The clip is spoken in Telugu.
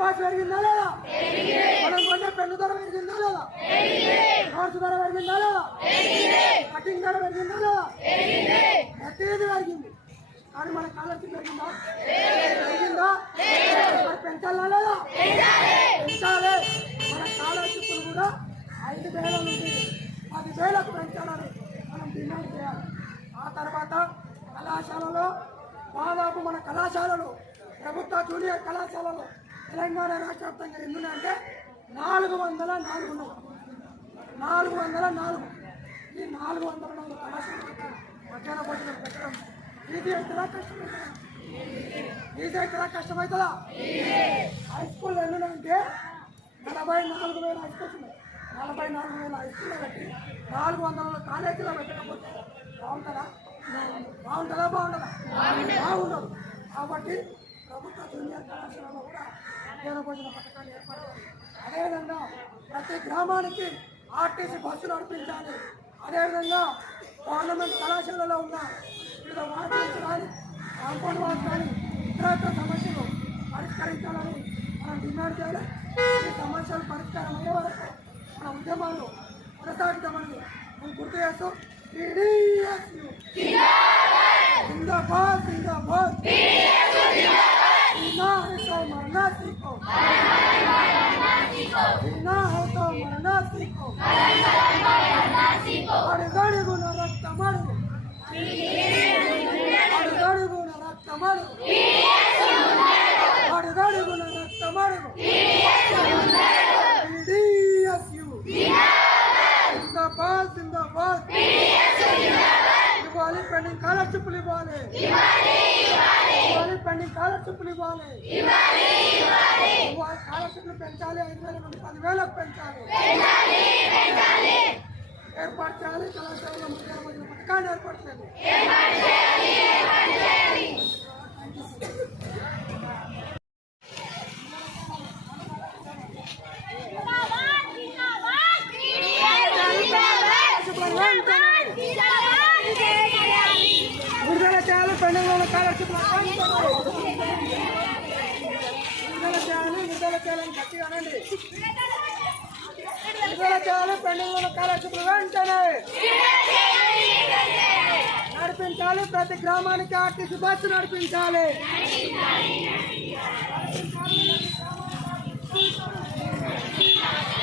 పాస్ పెరిగిందా లేదా? మనం కొనే పెన్ను ధర పెరిగిందా లేదా? నోట్స్ ధర పెరిగిందా లేదా? కటింగ్ ధర పెరిగిందా లేదా? ప్రతిదీ పెరిగింది. కానీ మన కాలర్షిప్ పెరిగిందా? పెరిగిందా? మరి పెంచాలా లేదా? పెంచాలి. మన స్కాలర్షిప్లు కూడా ఐదు వేల నుండి పది వేలకు పెంచాలని మనం డిమాండ్ చేయాలి. ఆ తర్వాత కళాశాలలో దాదాపు మన కళాశాలలు ప్రభుత్వ జూనియర్ కళాశాలలు తెలంగాణ రాష్ట్ర వ్యాప్తంగా ఎన్ని నాలుగు వందల నాలుగు ఉన్నాయి. నాలుగు వందల నాలుగు. ఈ నాలుగు వందల నాలుగు కళాశాల మధ్యాహ్న భోజనం పెట్టడం. ఇది ఎక్కడ కష్టమవుతుందా ఇది ఎక్కడ కష్టమవుతుందా హై స్కూల్ ఎన్నునంటే నలభై నాలుగు వేల హై స్కూల్స్ ఉన్నాయి. నలభై నాలుగు వేల హై స్కూల్లో పెట్టి నాలుగు వందల కాలేజీలో పెట్టకపోతే బాగుంటుందా? బాగుంటుందా బాగుంటుందా బాగుండదు. కాబట్టి ప్రభుత్వ జూనియర్ కళాశాలలో కూడా మధ్యాహ్న పథకాలు అదేవిధంగా ప్రతి గ్రామానికి ఆర్టీసీ బస్సులు నడిపించాలి. అదేవిధంగా పార్లమెంట్ కళాశాలలో ఉన్న వివిధ వార్డులు కానీ కాంపౌండ్ వాల్స్ కానీ ఇతరత్వ సమస్యలు పరిష్కరించాలని మనం డిమాండ్ చేయాలి. ఈ సమస్యలు పరిష్కారం అయ్యే వరకు మన ఉద్యమాలు కొనసాగుతామని మనం గుర్తు చేస్తాం జిందాబాద్! జిందాబాద్! monástico. Linaje automonástico. Arigarigo no rastamargo. Arigarigo no rastamargo. Arigarigo no rastamargo. Divali, penin kala chupli bale. Divali. Pending స్కాలర్షిప్లు ఇవ్వాలి ఇవ్వాలి స్కాలర్షిప్లు పెంచాలి ఐదు వేల నుండి పదివేలకు పెంచాలి ఏర్పాటు చేయాలి కళాశాలలో ముఖ్యమైన పథకాన్ని ఏర్పాటు చేయాలి పండుగ కాలక్షేపం విడుదల చేయాలి విడుదల చేయాలని గట్టిగా అనండి విడుదల చేయాలి పండుగ నడిపించాలి ప్రతి గ్రామానికి ఆర్టీసీ బస్సు నడిపించాలి నడిపించాలి.